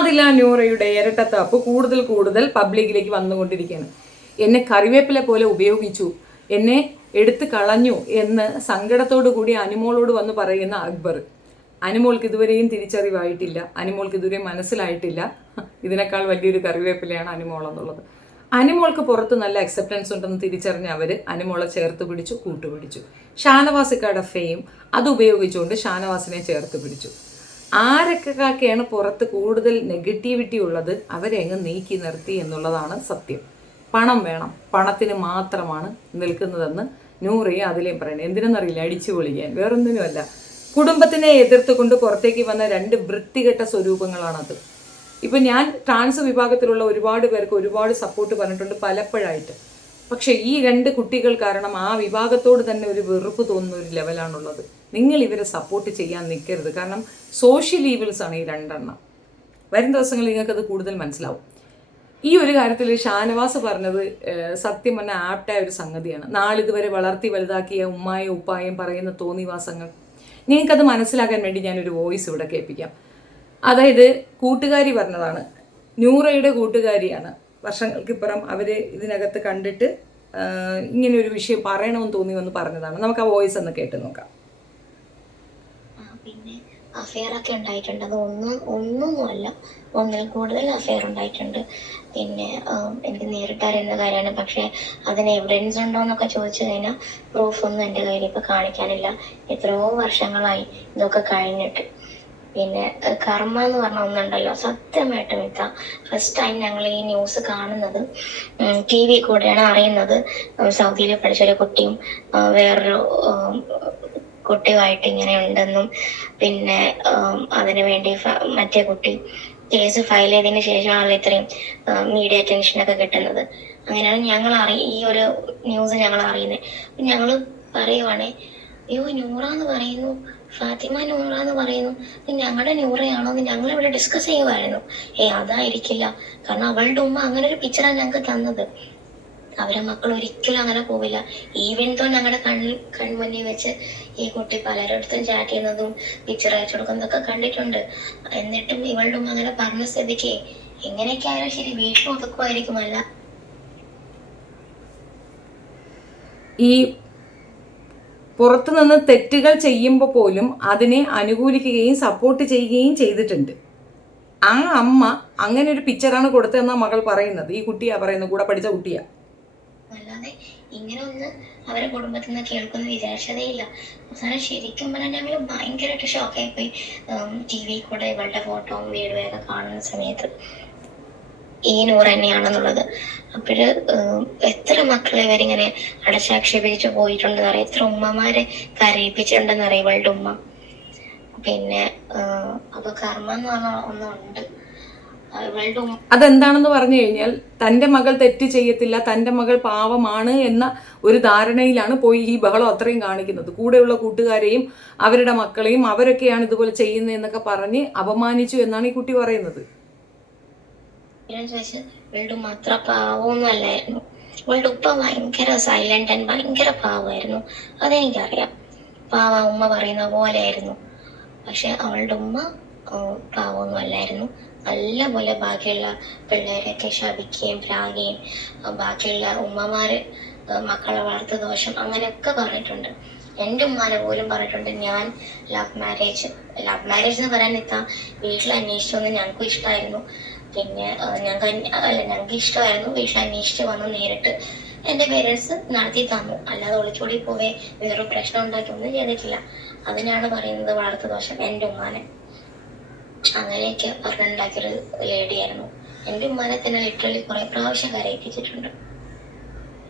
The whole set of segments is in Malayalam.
ആദില നൂറയുടെ ഇരട്ടത്താപ്പ് കൂടുതൽ പബ്ലിക്കിലേക്ക് വന്നുകൊണ്ടിരിക്കുകയാണ്. എന്നെ കറിവേപ്പില പോലെ ഉപയോഗിച്ചു, എന്നെ എടുത്തു കളഞ്ഞു എന്ന് സങ്കടത്തോടു കൂടി അനുമോളോട് വന്ന് പറയുന്ന അക്ബർ. അനുമോൾക്ക് ഇതുവരെയും തിരിച്ചറിവായിട്ടില്ല, അനുമോൾക്ക് ഇതുവരെയും മനസ്സിലായിട്ടില്ല ഇതിനേക്കാൾ വലിയൊരു കറിവേപ്പിലയാണ് അനുമോൾ എന്നുള്ളത്. അനുമോൾക്ക് പുറത്ത് നല്ല അക്സെപ്റ്റൻസ് ഉണ്ടെന്ന് തിരിച്ചറിഞ്ഞ അവർ അനുമോളെ ചേർത്ത് പിടിച്ചു, കൂട്ടുപിടിച്ചു. ഷാനവാസിക്കാരുടെ ഫെയിം അത് ഉപയോഗിച്ചുകൊണ്ട് ഷാനവാസിനെ ചേർത്ത് പിടിച്ചു. ആരൊക്കെയാണ് പുറത്ത് കൂടുതൽ നെഗറ്റിവിറ്റി ഉള്ളത് അവരെ അങ്ങ് നീക്കി നിർത്തി എന്നുള്ളതാണ് സത്യം. പണം വേണം, പണത്തിന് മാത്രമാണ് നിൽക്കുന്നതെന്ന് നൂറയും അതിലേയും പറയണേ. എന്തിനെന്നറിയില്ല, അടിച്ചു പൊളിക്കാൻ, വേറൊന്നിനുമല്ല. കുടുംബത്തിനെ എതിർത്തുകൊണ്ട് പുറത്തേക്ക് വന്ന രണ്ട് വൃത്തികെട്ട സ്വരൂപങ്ങളാണത്. ഇപ്പം ഞാൻ ട്രാൻസ് വിഭാഗത്തിലുള്ള ഒരുപാട് പേർക്ക് ഒരുപാട് സപ്പോർട്ട് പറഞ്ഞിട്ടുണ്ട് പലപ്പോഴായിട്ട്. പക്ഷേ ഈ രണ്ട് കുട്ടികൾ കാരണം ആ വിഭാഗത്തോട് തന്നെ ഒരു വെറുപ്പ് തോന്നുന്ന ഒരു ലെവലാണുള്ളത്. നിങ്ങൾ ഇവരെ സപ്പോർട്ട് ചെയ്യാൻ നിൽക്കരുത്. കാരണം സോഷ്യൽ ഈവിൾസ് ആണ് ഈ രണ്ടെണ്ണം. വരും ദിവസങ്ങളിൽ നിങ്ങൾക്കത് കൂടുതൽ മനസ്സിലാവും. ഈ ഒരു കാര്യത്തിൽ ഷാനവാസ് പറഞ്ഞത് സത്യം പറഞ്ഞാൽ ആപ്റ്റായ ഒരു സംഗതിയാണ്. നാളിതുവരെ വളർത്തി വലുതാക്കിയ ഉമ്മായും ഉപ്പായും പറയുന്ന തോന്നിവാസങ്ങൾ നിങ്ങൾക്കത് മനസ്സിലാക്കാൻ വേണ്ടി ഞാനൊരു വോയിസ് ഇവിടെ കേൾപ്പിക്കാം. അതായത് കൂട്ടുകാരി പറഞ്ഞതാണ്, നൂറയുടെ കൂട്ടുകാരിയാണ്. വർഷങ്ങൾക്കിപ്പുറം അവർ ഇതിനകത്ത് കണ്ടിട്ട് ഇങ്ങനെ ഒരു വിഷയം പറയണമെന്ന് തോന്നി വന്ന് പറഞ്ഞതാണ്. നമുക്ക് ആ വോയിസ് ഒന്ന് കേട്ട് നോക്കാം. പിന്നെ അഫെയർ ഒക്കെ ഉണ്ടായിട്ടുണ്ട്. അത് ഒന്നൊന്നുമല്ല, ഒന്നിൽ കൂടുതൽ അഫെയർ ഉണ്ടായിട്ടുണ്ട്. പിന്നെ എനിക്ക് നേരിട്ട് അറിയുന്ന കാര്യമാണ്. പക്ഷെ അതിന് എവിഡൻസ് ഉണ്ടോ എന്നൊക്കെ ചോദിച്ചു കഴിഞ്ഞാൽ പ്രൂഫൊന്നും എൻ്റെ കയ്യിൽ ഇപ്പം കാണിക്കാനില്ല. എത്രയോ വർഷങ്ങളായി ഇതൊക്കെ കഴിഞ്ഞിട്ട്. പിന്നെ കർമ്മ എന്ന് പറഞ്ഞ ഒന്നുണ്ടല്ലോ, സത്യമായിട്ടും ഇത്ത ഫസ്റ്റ് ടൈം ഞങ്ങൾ ഈ ന്യൂസ് കാണുന്നത് TV കൂടെയാണ് അറിയുന്നത്. സൗദിയിൽ പഠിച്ചൊരു കുട്ടിയും വേറൊരു കുട്ടിയുമായിട്ട് ഇങ്ങനെ ഉണ്ടെന്നും പിന്നെ അതിനു വേണ്ടി മറ്റേ കുട്ടി കേസ് ഫയൽ ചെയ്തതിന് ശേഷമാണ് ഇത്രയും മീഡിയ അറ്റൻഷനൊക്കെ കിട്ടുന്നത്. അങ്ങനെയാണ് ഞങ്ങൾ ഈ ഒരു ന്യൂസ് ഞങ്ങൾ അറിയുന്നത്. ഞങ്ങൾ പറയുവാണേ, അയ്യോ നൂറ എന്ന് പറയുന്നു, ഫാത്തിമ നൂറ എന്ന് പറയുന്നു, ഞങ്ങളുടെ നൂറയാണോ എന്ന് ഞങ്ങൾ ഇവിടെ ഡിസ്കസ് ചെയ്യുമായിരുന്നു. അതായിരിക്കില്ല, കാരണം അവളുടെ ഉമ്മ അങ്ങനെ ഒരു പിക്ചറാണ് ഞങ്ങൾക്ക് തന്നത്. അവരെ മക്കൾ ഒരിക്കലും അങ്ങനെ പോവില്ല. ഈവൻ തോ ഞങ്ങളുടെ കൺമുന്നിൽ വെച്ച് ഈ കുട്ടി പലരിടത്തും ചാറ്റ് ചെയ്യുന്നതും പിക്ചർ അയച്ചു കൊടുക്കുന്നതൊക്കെ കണ്ടിട്ടുണ്ട്. എന്നിട്ടും ഇവളുടെ ഉമ്മ അങ്ങനെ പറഞ്ഞ സ്ഥിതിക്ക് എങ്ങനെയൊക്കെ ആയാലും ശരി വീട്ടിൽ ഒതുക്കുമായിരിക്കുമല്ല. ഈ പുറത്തുനിന്ന് തെറ്റുകൾ ചെയ്യുമ്പോൾ പോലും അതിനെ അനുകൂലിക്കുകയും സപ്പോർട്ട് ചെയ്യുകയും ചെയ്തിട്ടുണ്ട്. ആ അമ്മ അങ്ങനെ ഒരു പിക്ചറാണ് കൊടുത്തതെന്ന മകൾ പറയുന്നത്. ഈ കുട്ടിയാ പറയുന്നത്, കൂടെ പഠിച്ച കുട്ടിയാ. അല്ലാതെ ഇങ്ങനെ ഒന്ന് അവരെ കുടുംബത്തിൽ നിന്ന് കേൾക്കുന്ന വിചാരിച്ചതേ ഇല്ല. അവസാനം ശരിക്കും പറഞ്ഞാൽ ഞങ്ങൾ ഭയങ്കരമായിട്ട് ഷോക്കായി പോയി. TV കൂടെ ഇവളുടെ ഫോട്ടോയും വീഡിയോ ഒക്കെ കാണുന്ന സമയത്ത് ഈ നൂറ് തന്നെയാണെന്നുള്ളത്. അപ്പോഴ് എത്ര മക്കളെ ഇവരിങ്ങനെ അടച്ചാക്ഷേപിച്ചു പോയിട്ടുണ്ടെന്ന് അറിയാം. എത്ര ഉമ്മമാരെ കരയിപ്പിച്ചിട്ടുണ്ടെന്ന് അറിയാം ഇവളുടെ ഉമ്മ. പിന്നെ അപ്പൊ കർമ്മ എന്ന് പറഞ്ഞ ഒന്നുണ്ട്. അതെന്താണെന്ന് പറഞ്ഞു കഴിഞ്ഞാൽ തൻ്റെ മകൾ തെറ്റ് ചെയ്യത്തില്ല, തൻ്റെ മകൾ പാവമാണ് എന്ന ഒരു ധാരണയിലാണ് പോയി ഈ ബഹളം അത്രയും കാണിക്കുന്നത്. കൂടെയുള്ള കൂട്ടുകാരെയും അവരുടെ മക്കളെയും അവരൊക്കെയാണ് ഇതുപോലെ ചെയ്യുന്നതെന്നൊക്കെ പറഞ്ഞ് അപമാനിച്ചു എന്നാണ് ഈ കുട്ടി പറയുന്നത്. ഇവളുടെ ഉമ്മ അത്ര പാവമൊന്നും അല്ലായിരുന്നു. ഇവളുടെ ഉപ്പ ഭയങ്കര സൈലന്റ് ആൻഡ് ഭയങ്കര പാവമായിരുന്നു. അതെനിക്കറിയാം. പാവ ഉമ്മ പറയുന്ന പോലെ ആയിരുന്നു. പക്ഷെ അവളുടെ ഉമ്മ പാവമൊന്നും അല്ലായിരുന്നു. നല്ല പോലെ ബാക്കിയുള്ള പിള്ളേരെയൊക്കെ ശപിക്കുകയും പ്രാകുകയും ബാക്കിയുള്ള ഉമ്മമാര് മക്കളെ വളർത്തു ദോഷം അങ്ങനെയൊക്കെ പറഞ്ഞിട്ടുണ്ട്. എൻ്റെ ഉമ്മാനെ പോലും പറഞ്ഞിട്ടുണ്ട് ഞാൻ ലവ് മാരേജ് എന്ന് പറയാൻ എത്താം. വീട്ടിൽ അന്വേഷിച്ചൊന്നും ഞങ്ങൾക്കും ഇഷ്ടമായിരുന്നു. പിന്നെ ഞങ്ങൾക്ക് ഇഷ്ടമായിരുന്നു. വീട്ടിൽ അന്വേഷിച്ച് വന്ന് നേരിട്ട് എൻ്റെ പേരൻസ് നടത്തി തന്നു. അല്ലാതെ ഒളിച്ചോടി പോവേ വേറൊരു പ്രശ്നം ഉണ്ടാക്കി ഒന്നും ചെയ്തിട്ടില്ല. അതിനാണ് പറയുന്നത് വളർത്തു ദോഷം. എൻ്റെ ഉമ്മാനെ അങ്ങനെയൊക്കെ പറഞ്ഞുണ്ടാക്കിയൊരു ലേഡിയായിരുന്നു. എൻ്റെ ഉമ്മാനെ തന്നെ ലിറ്ററലി കുറെ പ്രാവശ്യം കരയിപ്പിച്ചിട്ടുണ്ട്.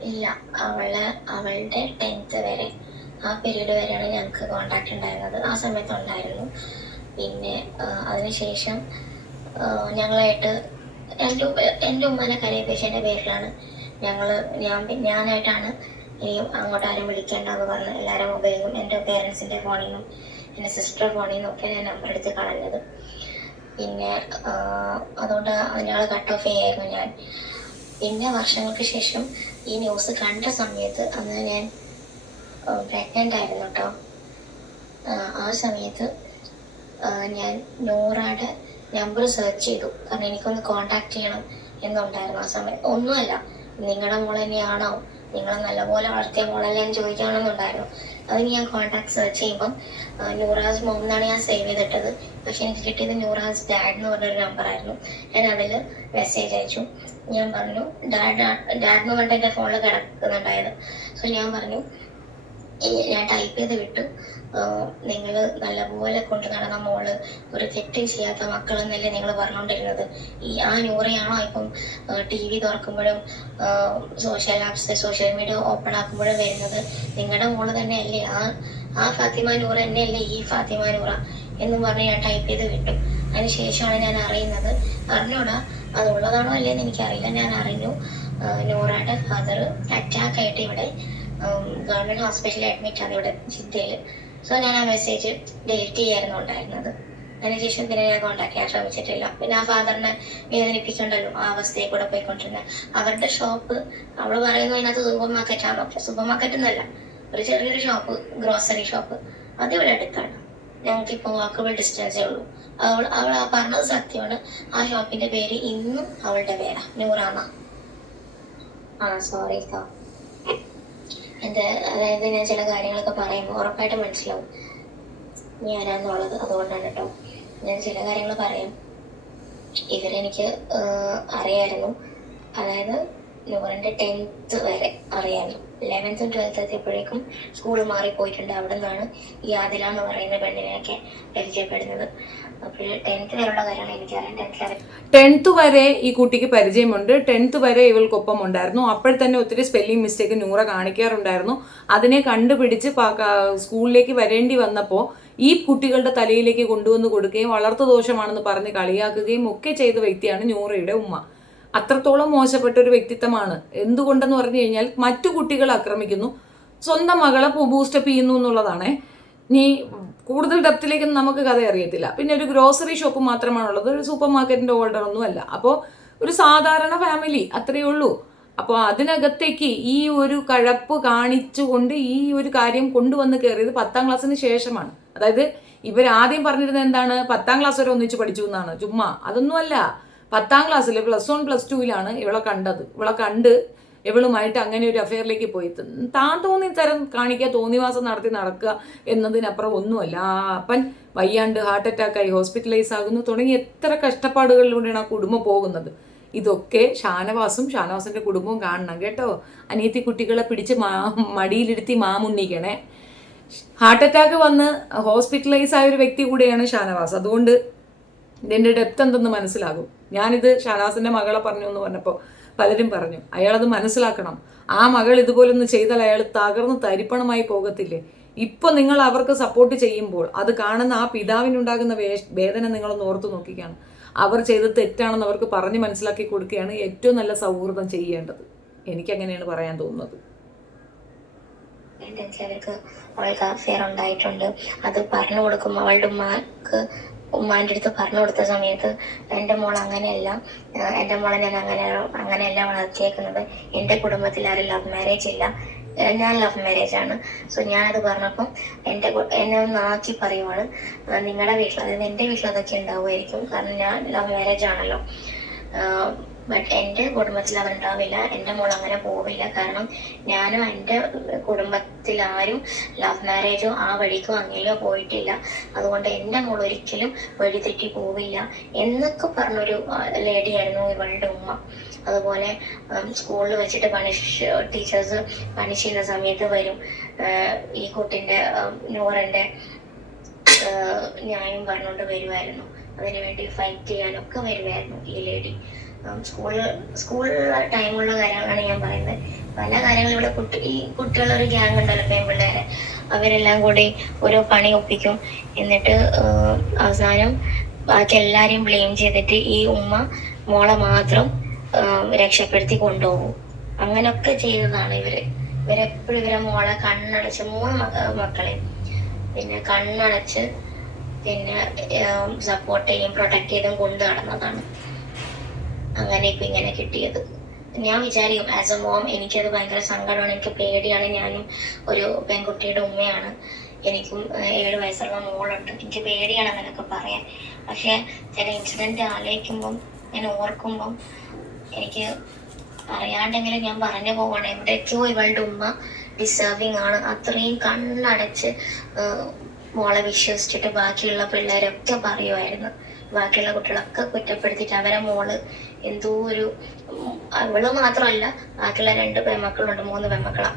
ഇല്ല, അവളുടെ 10th വരെ ആ പീരീഡ് വരെയാണ് ഞങ്ങൾക്ക് കോണ്ടാക്ട് ഉണ്ടായിരുന്നത്. ആ സമയത്ത് ഉണ്ടായിരുന്നു. പിന്നെ അതിനുശേഷം ഞങ്ങളായിട്ട് എൻ്റെ ഉമ്മാനെ കരയിപ്പിച്ചതിൻ്റെ പേരിലാണ് ഞാനായിട്ടാണ് ഈ അങ്ങോട്ട് ആരും വിളിക്കേണ്ടെന്ന് പറഞ്ഞ് എല്ലാവരും മൊബൈലും എൻ്റെ പേരൻസിൻ്റെ ഫോണിൽ നിന്നും എൻ്റെ സിസ്റ്റർ ഫോണിൽ നിന്നൊക്കെ ഞാൻ നമ്പർ എടുത്ത് കളഞ്ഞത്. പിന്നെ അതുകൊണ്ട് ഞങ്ങൾ കട്ട് ഓഫ് ചെയ്യായിരുന്നു ഞാൻ. പിന്നെ വർഷങ്ങൾക്ക് ശേഷം ഈ ന്യൂസ് കണ്ട സമയത്ത് അന്ന് ഞാൻ പ്രഗ്നൻ്റ് ആയിരുന്നു കേട്ടോ. ആ സമയത്ത് ഞാൻ നൂറയുടെ നമ്പർ സെർച്ച് ചെയ്തു. കാരണം എനിക്കൊന്ന് കോണ്ടാക്ട് ചെയ്യണം എന്നുണ്ടായിരുന്നു ആ സമയത്ത്. ഒന്നുമല്ല, നിങ്ങളുടെ മോൾ തന്നെയാണോ, നിങ്ങൾ നല്ലപോലെ വളർത്തിയ മോളല്ലേ എന്ന് ചോദിക്കണമെന്നുണ്ടായിരുന്നു. അതിന് ഞാൻ കോണ്ടാക്ട് സെർച്ച് ചെയ്യുമ്പം നൂറാസ് മോം എന്നാണ് ഞാൻ സേവ് ചെയ്തിട്ടത്. പക്ഷെ എനിക്ക് കിട്ടിയത് നൂറാസ് ഡാഡ് എന്ന് പറഞ്ഞൊരു നമ്പറായിരുന്നു. ഞാൻ അതിൽ മെസ്സേജ് അയച്ചു. ഞാൻ പറഞ്ഞു ഡാഡ് എന്ന് പറഞ്ഞിട്ട് എൻ്റെ ഫോണിൽ കിടക്കുന്നുണ്ടായത്. സോ ഞാൻ പറഞ്ഞു, ഞാൻ ടൈപ്പ് ചെയ്ത് വിട്ടു, നിങ്ങൾ നല്ലപോലെ കൊണ്ടു നടന്ന മോള്, ഒരു തെറ്റും ചെയ്യാത്ത മക്കളെന്നല്ലേ നിങ്ങൾ പറഞ്ഞുകൊണ്ടിരുന്നത്. ആ നൂറയാണോ ഇപ്പം TV തുറക്കുമ്പോഴും സോഷ്യൽ മീഡിയ ഓപ്പൺ ആക്കുമ്പോഴും വരുന്നത്? നിങ്ങളുടെ മോള് തന്നെയല്ലേ ആ ഫാത്തിമ നൂറ തന്നെയല്ലേ ഈ ഫാത്തിമ നൂറ എന്നും പറഞ്ഞ് ഞാൻ ടൈപ്പ് ചെയ്ത് വിട്ടു. അതിനുശേഷമാണ് ഞാൻ അറിയുന്നത്, അറിഞ്ഞൂടാ അതുള്ളതാണോ അല്ലേന്ന് എനിക്കറിയില്ല, ഞാൻ അറിഞ്ഞു നൂറയുടെ ഫാദർ അറ്റാക്ക് ആയിട്ട് ഇവിടെ ഗവൺമെന്റ് ഹോസ്പിറ്റലിൽ അഡ്മിറ്റ് ആണ് ഇവിടെ ജിദ്ദയിൽ. സോ ഞാൻ ആ മെസ്സേജ് ഡിലീറ്റ് ചെയ്യായിരുന്നു ഉണ്ടായിരുന്നത്. അതിനുശേഷം പിന്നെ ഞാൻ കോൺടാക്ട് ചെയ്യാൻ ശ്രമിച്ചിട്ടില്ല. പിന്നെ ആ ഫാദറിനെ വേദനിപ്പിക്കണ്ടല്ലോ, ആ അവസ്ഥയിൽ കൂടെ പോയിക്കൊണ്ടിരുന്നത്. അവരുടെ ഷോപ്പ്, അവൾ പറയുന്നു അതിനകത്ത് സൂപ്പർ മാർക്കറ്റാണോ? സൂപ്പർ മാർക്കറ്റ് എന്നല്ല, ഒരു ചെറിയൊരു ഷോപ്പ്, ഗ്രോസറി ഷോപ്പ്, അതിവിടെ അടുത്താണ്. ഞങ്ങൾക്കിപ്പോൾ വാക്കബിൾ ഡിസ്റ്റൻസേ ഉള്ളൂ. അവൾ ആ പറഞ്ഞത് സത്യമാണ്. ആ ഷോപ്പിന്റെ പേര് ഇന്നും അവളുടെ പേരാ, നൂറാണ. സോറി കേട്ടോ. അതായത് ഞാൻ ചില കാര്യങ്ങളൊക്കെ പറയുമ്പോൾ ഉറപ്പായിട്ടും മനസ്സിലാവും നീ ആരാന്നുള്ളത്. അതുകൊണ്ടാണ് കേട്ടോ ഞാൻ ചില കാര്യങ്ങൾ പറയും. ഇവരെനിക്ക് അറിയായിരുന്നു. അതായത് നൂറിൻ്റെ 10th വരെ അറിയായിരുന്നു. 11th ഉം 12th എത്തിയപ്പോഴേക്കും സ്കൂൾ മാറിപ്പോയിട്ടുണ്ട്. അവിടെ നിന്നാണ് ഈ ആദില എന്ന് പറയുന്ന പെണ്ണിനെയൊക്കെ പരിചയപ്പെടുന്നത്. അപ്പോൾ 10th വരെയുള്ള കാര്യമാണ് എനിക്കറിയാം. 10th വരെ ഈ കുട്ടിക്ക് പരിചയമുണ്ട്. 10th വരെ ഇവൾക്കൊപ്പം ഉണ്ടായിരുന്നു. അപ്പോൾ തന്നെ ഒത്തിരി സ്പെല്ലിംഗ് മിസ്റ്റേക്ക് നൂറ കാണിക്കാറുണ്ടായിരുന്നു. അതിനെ കണ്ടുപിടിച്ച് സ്കൂളിലേക്ക് വരേണ്ടി വന്നപ്പോൾ ഈ കുട്ടികളുടെ തലയിലേക്ക് കൊണ്ടുവന്ന് കൊടുക്കുകയും വളർത്തു ദോഷമാണെന്ന് പറഞ്ഞ് കളിയാക്കുകയും ഒക്കെ ചെയ്ത വ്യക്തിയാണ് നൂറയുടെ ഉമ്മ. അത്രത്തോളം മോശപ്പെട്ട ഒരു വ്യക്തിത്വമാണ്. എന്തുകൊണ്ടെന്ന് പറഞ്ഞു കഴിഞ്ഞാൽ മറ്റു കുട്ടികളെ ആക്രമിക്കുന്നു, സ്വന്തം മകളെ ബൂസ്റ്റപ്പ് ചെയ്യുന്നു എന്നുള്ളതാണ്. നീ കൂടുതൽ ഡെപ്തിലേക്കൊന്നും നമുക്ക് കഥ അറിയത്തില്ല. പിന്നെ ഒരു ഗ്രോസറി ഷോപ്പ് മാത്രമാണുള്ളത്, ഒരു സൂപ്പർ മാർക്കറ്റിന്റെ ഹോൾഡർ ഒന്നും അല്ല. അപ്പോൾ ഒരു സാധാരണ ഫാമിലി, അത്രയേ ഉള്ളൂ. അപ്പോൾ അതിനകത്തേക്ക് ഈ ഒരു കഴപ്പ് കാണിച്ചുകൊണ്ട് ഈ ഒരു കാര്യം കൊണ്ടുവന്ന് കയറിയത് 10ാം ക്ലാസ്സിന് ശേഷമാണ്. അതായത് ഇവരാദ്യം പറഞ്ഞിരുന്നത് എന്താണ്, 10ാം ക്ലാസ് വരെ ഒന്നിച്ച് പഠിച്ചു എന്നാണ്. ചുമ്മാ അതൊന്നുമല്ല. 10ാം ക്ലാസ്സിൽ +1 +2 ഇവളെ കണ്ടത്. ഇവളെ കണ്ട് ഇവളുമായിട്ട് അങ്ങനെ ഒരു അഫെയറിലേക്ക് പോയി താൻ തോന്നി തരം കാണിക്കുക, തോന്നിവാസം നടക്കുക എന്നതിനപ്പുറം ഒന്നുമല്ല. അപ്പൻ വയ്യാണ്ട് ഹാർട്ട് അറ്റാക്കായി ഹോസ്പിറ്റലൈസ് ആകുന്നു തുടങ്ങി എത്ര കഷ്ടപ്പാടുകളിലൂടെയാണ് ആ കുടുംബം പോകുന്നത്. ഇതൊക്കെ ഷാനവാസിന്റെ കുടുംബവും കാണണം കേട്ടോ. അനിയത്തി കുട്ടികളെ പിടിച്ച് മടിയിലിരുത്തി മാമുണ്ണിക്കണേ. ഹാർട്ട് അറ്റാക്ക് വന്ന് ഹോസ്പിറ്റലൈസ് ആയ ഒരു വ്യക്തി കൂടെയാണ് ഷാനവാസ്. അതുകൊണ്ട് ഇതിൻ്റെ ഡെപ്ത് എന്തെന്ന് മനസ്സിലാകും. ഞാനിത് ഷാനവാസിന്റെ മകളെ പറഞ്ഞു എന്ന് പറഞ്ഞപ്പോൾ പലരും പറഞ്ഞു അയാളത് മനസ്സിലാക്കണം. ആ മകൾ ഇതുപോലൊന്ന് ചെയ്താൽ അയാൾ തകർന്ന് തരിപ്പണമായി പോകത്തില്ലേ. ഇപ്പൊ നിങ്ങൾ അവർക്ക് സപ്പോർട്ട് ചെയ്യുമ്പോൾ അത് കാണുന്ന ആ പിതാവിനുണ്ടാകുന്ന വേദന നിങ്ങളൊന്ന് ഓർത്തു നോക്കിക്കാണ്. അവർ ചെയ്തത് തെറ്റാണെന്ന് അവർക്ക് പറഞ്ഞ് മനസ്സിലാക്കി കൊടുക്കുകയാണ് ഏറ്റവും നല്ല സൗഹൃദം ചെയ്യേണ്ടത്. എനിക്കങ്ങനെയാണ് പറയാൻ തോന്നുന്നത്. അവൾക്ക് അഫെയർ ഉണ്ടായിട്ടുണ്ട്. അത് പറഞ്ഞു കൊടുക്കും. അവളുടെ ഉമ്മാൻ്റെ അടുത്ത് പറഞ്ഞു കൊടുത്ത സമയത്ത് എൻ്റെ മോൾ അങ്ങനെയല്ല, എൻ്റെ മോളെ ഞാൻ അങ്ങനെയല്ല വളർത്തിയേക്കുന്നത്. എൻ്റെ കുടുംബത്തിൽ ആരും ലവ് മാരേജ് ഇല്ല, ഞാൻ ലവ് മാരേജ് ആണ്. സോ ഞാനത് പറഞ്ഞപ്പം എന്നെ ഒന്ന് ആക്കി പറയുവാണ്, നിങ്ങളുടെ വീട്ടിൽ, അതായത് എൻ്റെ വീട്ടിൽ അതൊക്കെ ഉണ്ടാവുമായിരിക്കും, കാരണം ഞാൻ ലവ് മാരേജ് ആണല്ലോ. ബട്ട് എൻ്റെ കുടുംബത്തിൽ അതുണ്ടാവില്ല, എൻ്റെ മോൾ അങ്ങനെ പോവില്ല. കാരണം ഞാനും എൻ്റെ കുടുംബത്തിൽ ആരും ലവ് മാരേജോ ആ വഴിക്കോ അങ്ങനെയോ പോയിട്ടില്ല. അതുകൊണ്ട് എൻ്റെ മോൾ ഒരിക്കലും വഴിതെറ്റി പോവില്ല എന്നൊക്കെ പറഞ്ഞൊരു ലേഡിയായിരുന്നു ഇവളുടെ ഉമ്മ. അതുപോലെ സ്കൂളിൽ വെച്ചിട്ട് ടീച്ചേഴ്സ് പണിഷ് ചെയ്യുന്ന സമയത്ത് വരും ഈ കുട്ടിൻ്റെ നൂറിൻ്റെ ന്യായം പറഞ്ഞുകൊണ്ട് വരുമായിരുന്നു. അതിനുവേണ്ടി ഫൈറ്റ് ചെയ്യാനൊക്കെ വരുമായിരുന്നു ഈ ലേഡി. സ്കൂൾ ടൈമുള്ള കാര്യങ്ങളാണ് ഞാൻ പറയുന്നത്. പല കാര്യങ്ങളും ഇവിടെ ഈ കുട്ടികളൊരു ഗ്യാങ് ഉണ്ടല്ലോ, പെൺപിള്ളേരെ, അവരെല്ലാം കൂടി ഓരോ പണി ഒപ്പിക്കും. എന്നിട്ട് അവസാനം ബാക്കി എല്ലാരെയും ബ്ലെയിം ചെയ്തിട്ട് ഈ ഉമ്മ മോളെ മാത്രം രക്ഷപ്പെടുത്തി കൊണ്ടുപോകും. അങ്ങനൊക്കെ ചെയ്തതാണ് ഇവരെപ്പോഴും ഇവരെ മോളെ കണ്ണടച്ച് 3 മക്കളെ പിന്നെ കണ്ണടച്ച് പിന്നെ സപ്പോർട്ട് ചെയ്യും, പ്രൊട്ടക്ട് ചെയ്തും കൊണ്ടു നടന്നതാണ്. അങ്ങനെ ഇപ്പൊ ഇങ്ങനെ കിട്ടിയത്. ഞാൻ വിചാരിക്കും ആസ് എ മോം എനിക്കത് ഭയങ്കര സങ്കടമാണ്, എനിക്ക് പേടിയാണ്. ഞാനും ഒരു പെൺകുട്ടിയുടെ ഉമ്മയാണ്. എനിക്കും 7 വയസ്സുള്ള മോളുണ്ട്. എനിക്ക് പേടിയാണ് അങ്ങനെയൊക്കെ പറയാൻ. പക്ഷെ ചില ഇൻസിഡന്റ് ആലോചിക്കുമ്പം, ഞാൻ ഓർക്കുമ്പം എനിക്ക് അറിയാണ്ടെങ്കിലും ഞാൻ പറഞ്ഞു പോവാണ്, എവിടേക്കോ ഇവളുടെ ഉമ്മ ഡിസേർവിങ് ആണ്. അത്രയും കണ്ണടച്ച് മോളെ വിശ്വസിച്ചിട്ട് ബാക്കിയുള്ള പിള്ളേരൊക്കെ പറയുമായിരുന്നു. ബാക്കിയുള്ള കുട്ടികളൊക്കെ കുറ്റപ്പെടുത്തിയിട്ട് അവരെ മോള് എന്തോ ഒരു, അവള് മാത്രമല്ല ബാക്കിയുള്ള 2 പെൺമക്കളുണ്ട്, 3 പെൺമക്കളാ.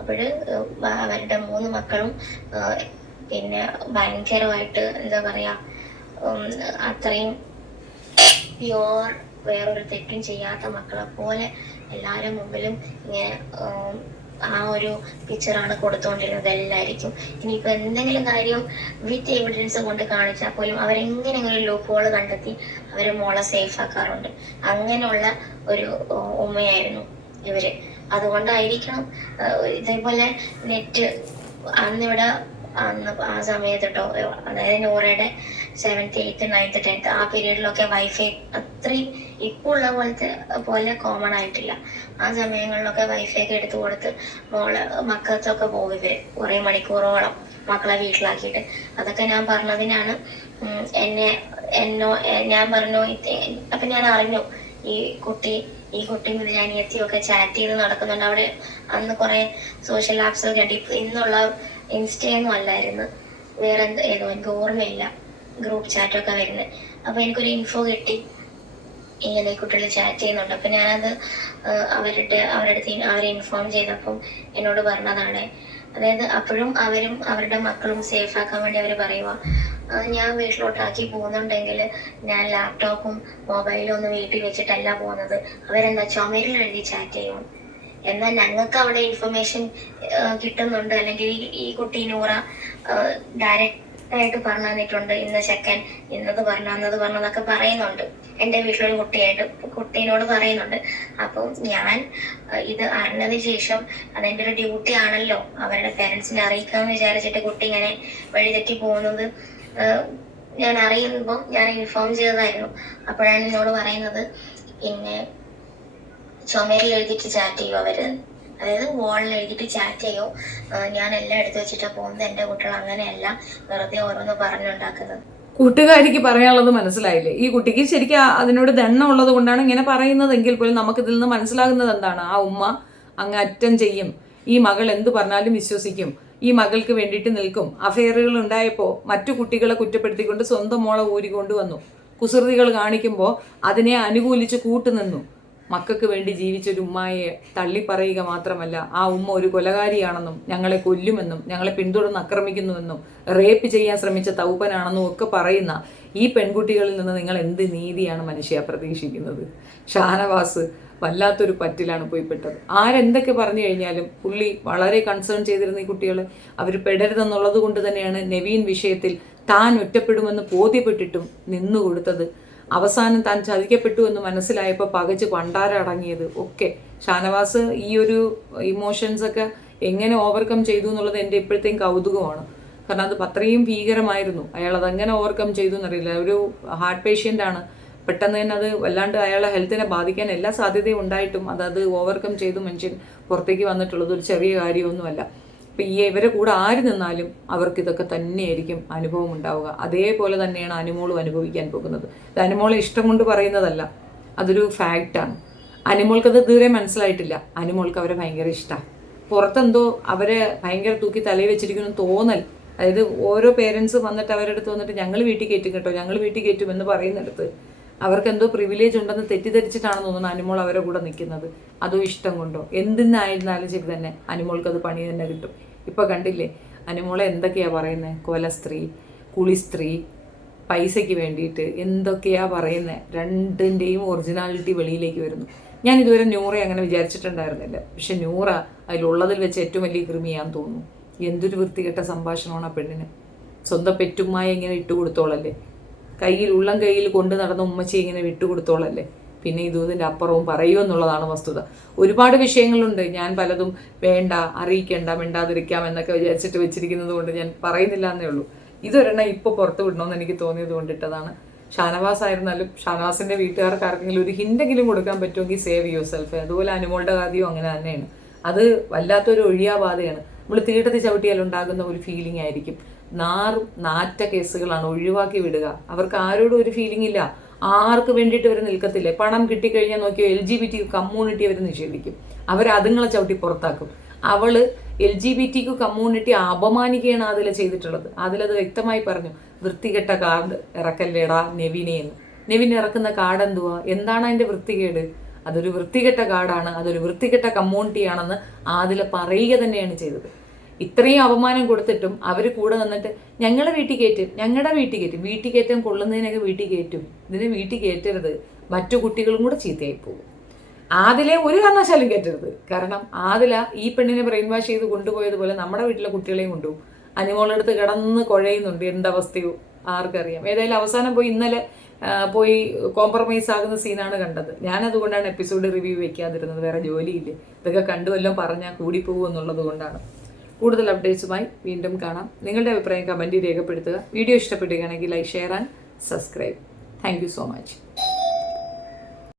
അപ്പോഴ് അവരുടെ 3 മക്കളും പിന്നെ ഭയങ്കരമായിട്ട് എന്താ പറയാ, അത്രയും പ്യോർ, വേറൊരു തെറ്റും ചെയ്യാത്ത മക്കളെ പോലെ എല്ലാവരും മുമ്പിലും ഇങ്ങനെ ആ ഒരു പിക്ചറാണ് കൊടുത്തുകൊണ്ടിരുന്നത് എല്ലാവർക്കും. ഇനിയിപ്പോൾ എന്തെങ്കിലും കാര്യം വിത്ത് എവിഡൻസ് കൊണ്ട് കാണിച്ചാൽ പോലും അവരെങ്ങനെയെങ്കിലും ലൂപ്പ് ഹോൾ കണ്ടെത്തി അവരെ മോളെ സേഫ് ആക്കാറുണ്ട്. അങ്ങനെയുള്ള ഒരു ഉമ്മയായിരുന്നു ഇവര്. അതുകൊണ്ടായിരിക്കണം ഇതേപോലെ നെറ്റ് അന്നിവിടെ അന്ന് ആ സമയത്ത് കേട്ടോ, അതായത് നൂറയുടെ 7th 8th 9th 10th ആ പീരീഡിലൊക്കെ വൈഫൈ അത്രയും ഇപ്പോൾ ഉള്ള പോലെ കോമൺ ആയിട്ടില്ല. ആ സമയങ്ങളിലൊക്കെ വൈഫൈ ഒക്കെ എടുത്തു കൊടുത്ത് മക്കൾക്കൊക്കെ പോകും ഇവര് കുറെ മണിക്കൂറോളം മക്കളെ വീട്ടിലാക്കിയിട്ട്. അതൊക്കെ ഞാൻ പറഞ്ഞതിനാണ് ഞാൻ പറഞ്ഞു. അപ്പൊ ഞാൻ അറിഞ്ഞു ഈ കുട്ടിയും ഇത് അനിയത്തിയൊക്കെ ചാറ്റ് ചെയ്ത് നടക്കുന്നുണ്ട് അവിടെ. അന്ന് കുറെ സോഷ്യൽ ആപ്സ് ഒക്കെ ഉണ്ട്. ഇന്നുള്ള ഇൻസ്റ്റയൊന്നും അല്ലായിരുന്നു, വേറെ ഏതോ, എനിക്ക് ഓർമ്മയില്ല, ഗ്രൂപ്പ് ചാറ്റൊക്കെ വരുന്നത്. അപ്പൊ എനിക്കൊരു ഇൻഫോ കിട്ടി, ഇങ്ങനെ കുട്ടികൾ ചാറ്റ് ചെയ്യുന്നുണ്ട്. അപ്പൊ ഞാനത് അവരെ ഇൻഫോം ചെയ്തപ്പം എന്നോട് പറഞ്ഞതാണ്. അതായത് അപ്പോഴും അവരുടെ മക്കളും സേഫ് ആക്കാൻ വേണ്ടി അവർ പറയുക, ഞാൻ വീട്ടിലോട്ടാക്കി പോകുന്നുണ്ടെങ്കിൽ ഞാൻ ലാപ്ടോപ്പും മൊബൈലും ഒന്നും വീട്ടിൽ വെച്ചിട്ടല്ല പോകുന്നത്, അവരെന്താ ചുമരിൽ എഴുതി ചാറ്റ് ചെയ്യും. എന്നാൽ ഞങ്ങൾക്ക് അവിടെ ഇൻഫർമേഷൻ കിട്ടുന്നുണ്ട്, അല്ലെങ്കിൽ ഈ കുട്ടി നൂറ ഡയറക്റ്റ് ആയിട്ട് പറഞ്ഞു തന്നിട്ടുണ്ട്, ഇന്ന സെക്കൻഡ് ഇന്നത് പറഞ്ഞു അന്നത് പറഞ്ഞു എന്നൊക്കെ പറയുന്നുണ്ട്. എൻ്റെ വീട്ടിലൊരു കുട്ടീനോട് പറയുന്നുണ്ട്. അപ്പം ഞാൻ ഇത് അറിഞ്ഞതിന് ശേഷം അതെൻ്റെ ഒരു ഡ്യൂട്ടി ആണല്ലോ അവരുടെ പേരൻസിനെ അറിയിക്കാമെന്ന് വിചാരിച്ചിട്ട് കുട്ടി ഇങ്ങനെ വഴിതെറ്റി പോകുന്നത് ഞാൻ അറിയുമ്പോൾ ഞാൻ ഇൻഫോം ചെയ്തതായിരുന്നു. അപ്പോഴാണ് എന്നോട് പറയുന്നത്, പിന്നെ ചുമരിൽ എഴുതിയിട്ട് ചാറ്റ് ചെയ്യും അവര്, അതായത് വാളിൽ എഴുതിയിട്ട് ചാറ്റ് ചെയ്യും, ഞാൻ എല്ലാം എടുത്തു വെച്ചിട്ടാണ് പോകുന്നത്, എൻ്റെ കുട്ടികൾ അങ്ങനെയല്ല വെറുതെ ഓരോന്ന് പറഞ്ഞുണ്ടാക്കുന്നത്. കൂട്ടുകാരിക്ക് പറയാനുള്ളത് മനസ്സിലായില്ലേ? ഈ കുട്ടിക്ക് ശരിക്കും അതിനോട് ദണ്ണം ഉള്ളത് കൊണ്ടാണ് ഇങ്ങനെ പറയുന്നതെങ്കിൽ പോലും നമുക്കിതിൽ നിന്ന് മനസ്സിലാകുന്നത് എന്താണ്? ആ ഉമ്മ അങ്ങ് അറ്റം ചെയ്യും, ഈ മകൾ എന്ത് പറഞ്ഞാലും വിശ്വസിക്കും, ഈ മകൾക്ക് വേണ്ടിയിട്ട് നിൽക്കും. അഫെയറുകൾ ഉണ്ടായപ്പോൾ മറ്റു കുട്ടികളെ കുറ്റപ്പെടുത്തിക്കൊണ്ട് സ്വന്തം മോളെ ഊരിക്കൊണ്ടുവന്നു. കുസൃതികൾ കാണിക്കുമ്പോൾ അതിനെ അനുകൂലിച്ച് കൂട്ടുനിന്നു. മക്കൾക്ക് വേണ്ടി ജീവിച്ചൊരു ഉമ്മയെ തള്ളിപ്പറയുക മാത്രമല്ല, ആ ഉമ്മ ഒരു കൊലകാരിയാണെന്നും ഞങ്ങളെ കൊല്ലുമെന്നും ഞങ്ങളെ പിന്തുടർന്ന് ആക്രമിക്കുന്നുവെന്നും റേപ്പ് ചെയ്യാൻ ശ്രമിച്ച തൗപ്പനാണെന്നും ഒക്കെ പറയുന്ന ഈ പെൺകുട്ടികളിൽ നിന്ന് നിങ്ങൾ എന്ത് നീതിയാണ് മനുഷ്യ പ്രതീക്ഷിക്കുന്നത്? ഷാനവാസ് വല്ലാത്തൊരു പറ്റിലാണ് പോയിപ്പെട്ടത്. ആരെന്തൊക്കെ പറഞ്ഞു കഴിഞ്ഞാലും പുള്ളി വളരെ കൺസേൺ ചെയ്തിരുന്ന ഈ കുട്ടികളെ അവർ പെടരുതെന്നുള്ളത് കൊണ്ട് തന്നെയാണ് നെവീൻ വിഷയത്തിൽ താൻ ഒറ്റപ്പെടുമെന്ന് ബോധ്യപ്പെട്ടിട്ടും നിന്നുകൊടുത്തത്. അവസാനം താൻ ചതിക്കപ്പെട്ടു എന്ന് മനസ്സിലായപ്പോൾ പകച്ച് പണ്ടാരടങ്ങിയത് ഒക്കെ. ഷാനവാസ് ഈ ഒരു ഇമോഷൻസൊക്കെ എങ്ങനെ ഓവർകം ചെയ്തു എന്നുള്ളത് എൻ്റെ ഇപ്പോഴത്തെയും കൗതുകമാണ്. കാരണം അത് അത്രയും ഭീകരമായിരുന്നു. അയാൾ അതെങ്ങനെ ഓവർകം ചെയ്തു എന്നറിയില്ല. ഒരു ഹാർട്ട് പേഷ്യൻ്റ് ആണ്. പെട്ടെന്ന് തന്നെ അത് വല്ലാണ്ട് അയാളുടെ ഹെൽത്തിനെ ബാധിക്കാൻ എല്ലാ സാധ്യതയും ഉണ്ടായിട്ടും അത് ഓവർകം ചെയ്തു മനുഷ്യൻ പുറത്തേക്ക് വന്നിട്ടുള്ളത് ഒരു ചെറിയ കാര്യമൊന്നുമല്ല. അപ്പം ഇവരെ കൂടെ ആര് നിന്നാലും അവർക്ക് ഇതൊക്കെ തന്നെയായിരിക്കും അനുഭവം ഉണ്ടാവുക. അതേപോലെ തന്നെയാണ് അനുമോളും അനുഭവിക്കാൻ പോകുന്നത്. ഇത് അനുമോളെ ഇഷ്ടം കൊണ്ട് പറയുന്നതല്ല, അതൊരു ഫാക്റ്റാണ്. അനുമോൾക്കത് ഇതുവരെ മനസ്സിലായിട്ടില്ല. അനുമോൾക്ക് അവരെ ഭയങ്കര ഇഷ്ടമാണ്. പുറത്തെന്തോ അവരെ ഭയങ്കര തൂക്കി തലയിൽ വെച്ചിരിക്കുന്നു തോന്നൽ. അതായത് ഓരോ പേരൻസ് വന്നിട്ട് അവരുടെ അടുത്ത് വന്നിട്ട് ഞങ്ങൾ വീട്ടിൽ കയറ്റും കേട്ടോ, ഞങ്ങൾ വീട്ടിൽ കയറ്റും എന്ന് പറയുന്നിടത്ത് അവർക്ക് എന്തോ പ്രിവിലേജ് ഉണ്ടെന്ന് തെറ്റിദ്ധരിച്ചിട്ടാണെന്ന് തോന്നുന്നു അനുമോൾ അവരെ കൂടെ നിൽക്കുന്നത്. അതോ ഇഷ്ടം കൊണ്ടോ എന്തിനായിരുന്നാലും ശരി തന്നെ അനുമോൾക്കത് പണി തന്നെ കിട്ടും. ഇപ്പം കണ്ടില്ലേ അനുമോളെ എന്തൊക്കെയാണ് പറയുന്നത്? കൊല സ്ത്രീ, കുളി സ്ത്രീ, പൈസയ്ക്ക് വേണ്ടിയിട്ട് എന്തൊക്കെയാ പറയുന്നത്. രണ്ടിൻ്റെയും ഒറിജിനാലിറ്റി വെളിയിലേക്ക് വരുന്നു. ഞാൻ ഇതുവരെ നൂറെ അങ്ങനെ വിചാരിച്ചിട്ടുണ്ടായിരുന്നില്ല. പക്ഷെ നൂറ അതിലുള്ളതിൽ വെച്ച് ഏറ്റവും വലിയ കൃമിയാന്ന് തോന്നുന്നു. എന്തൊരു വൃത്തികെട്ട സംഭാഷണമാണ് ആ പെണ്ണിന്. സ്വന്തം പെറ്റുമ്മായ ഇങ്ങനെ ഇട്ടുകൊടുത്തോളല്ലേ, ഉള്ളം കയ്യിൽ കൊണ്ട് നടന്ന ഉമ്മച്ചി ഇങ്ങനെ വിട്ടുകൊടുത്തോളല്ലേ, പിന്നെ ഇതിൻ്റെ അപ്പുറവും പറയുമെന്നുള്ളതാണ് വസ്തുത. ഒരുപാട് വിഷയങ്ങളുണ്ട്. ഞാൻ പലതും വേണ്ട, അറിയിക്കേണ്ട, മിണ്ടാതിരിക്കാം എന്നൊക്കെ വിചാരിച്ചിട്ട് വെച്ചിരിക്കുന്നത് കൊണ്ട് ഞാൻ പറയുന്നില്ല എന്നേ ഉള്ളൂ. ഇതൊരെണ്ണം ഇപ്പോൾ പുറത്ത് വിടണമെന്ന് എനിക്ക് തോന്നിയത് കൊണ്ടിട്ടതാണ്. ഷാനവാസ് ആയിരുന്നാലും ഷാനവാസിൻ്റെ വീട്ടുകാർക്ക് ആർക്കെങ്കിലും ഒരു ഹിൻ്റെങ്കിലും കൊടുക്കാൻ പറ്റുമെങ്കിൽ സേവ് യുവർ സെൽഫ്. അതുപോലെ അനുമോളുടെ കാര്യവും അങ്ങനെ തന്നെയാണ്. അത് വല്ലാത്തൊരു ഒഴിയാബാധയാണ്. നമ്മൾ തീട്ടത്തിൽ ചവിട്ടിയാൽ ഉണ്ടാകുന്ന ഒരു ഫീലിംഗ് ആയിരിക്കും. നാറ്റ കേസുകളാണ്, ഒഴിവാക്കി വിടുക. അവർക്ക് ആരോടും ഒരു ഫീലിംഗ് ഇല്ല, ആർക്ക് വേണ്ടിയിട്ട് അവർ നിൽക്കത്തില്ലേ. പണം കിട്ടിക്കഴിഞ്ഞാൽ നോക്കിയോ LGBT കമ്മ്യൂണിറ്റി അവർ നിഷേധിക്കും, അവർ അതുങ്ങളെ ചവിട്ടി പുറത്താക്കും. അവള് LGBT കമ്മ്യൂണിറ്റി അപമാനിക്കുകയാണ് അതിൽ ചെയ്തിട്ടുള്ളത്. അതിലത് വ്യക്തമായി പറഞ്ഞു, വൃത്തികെട്ട കാർഡ് ഇറക്കല്ലേടാ നെവിനെയെന്ന്. നെവിൻ ഇറക്കുന്ന കാർഡ് എന്തുവാ, എന്താണ് അതിൻ്റെ വൃത്തികേട്? അതൊരു വൃത്തികെട്ട കാർഡാണ്, അതൊരു വൃത്തികെട്ട കമ്മ്യൂണിറ്റിയാണെന്ന് അതിൽ പറയുക തന്നെയാണ് ചെയ്തത്. ഇത്രയും അപമാനം കൊടുത്തിട്ടും അവർ കൂടെ നിന്നിട്ട് ഞങ്ങളുടെ വീട്ടിൽ കയറ്റും. വീട്ടിൽ കയറ്റാൻ കൊള്ളുന്നതിനൊക്കെ വീട്ടിൽ കയറ്റും. ഇതിനെ വീട്ടിൽ കയറ്റരുത്, മറ്റു കുട്ടികളും കൂടെ ചീത്തയായി പോകും. ആദിലെ ഒരു കാരണവശാലും കയറ്റരുത്. കാരണം ആദില ഈ പെണ്ണിനെ ബ്രെയിൻ വാഷ് ചെയ്ത് കൊണ്ടുപോയതുപോലെ നമ്മുടെ വീട്ടിലെ കുട്ടികളെയും കൊണ്ടുപോകും. അനുമോളെടുത്ത് കിടന്ന് കുഴയുന്നുണ്ട്, എന്തവസ്ഥയോ ആർക്കറിയാം. ഏതായാലും അവസാനം ഇന്നലെ പോയി കോംപ്രമൈസ് ആകുന്ന സീനാണ് കണ്ടത്. ഞാനതുകൊണ്ടാണ് എപ്പിസോഡ് റിവ്യൂ വെക്കാതിരുന്നത്, വേറെ ജോലിയില്ലേ. ഇതൊക്കെ കണ്ടു വല്ലതും പറഞ്ഞാൽ കൂടിപ്പോകും എന്നുള്ളത് കൊണ്ടാണ്. കൂടുതൽ അപ്ഡേറ്റ്സുമായി വീണ്ടും കാണാം. നിങ്ങളുടെ അഭിപ്രായം കമൻറ്റിൽ രേഖപ്പെടുത്തുക. വീഡിയോ ഇഷ്ടപ്പെടുകയാണെങ്കിൽ like, share and subscribe. Thank you so much.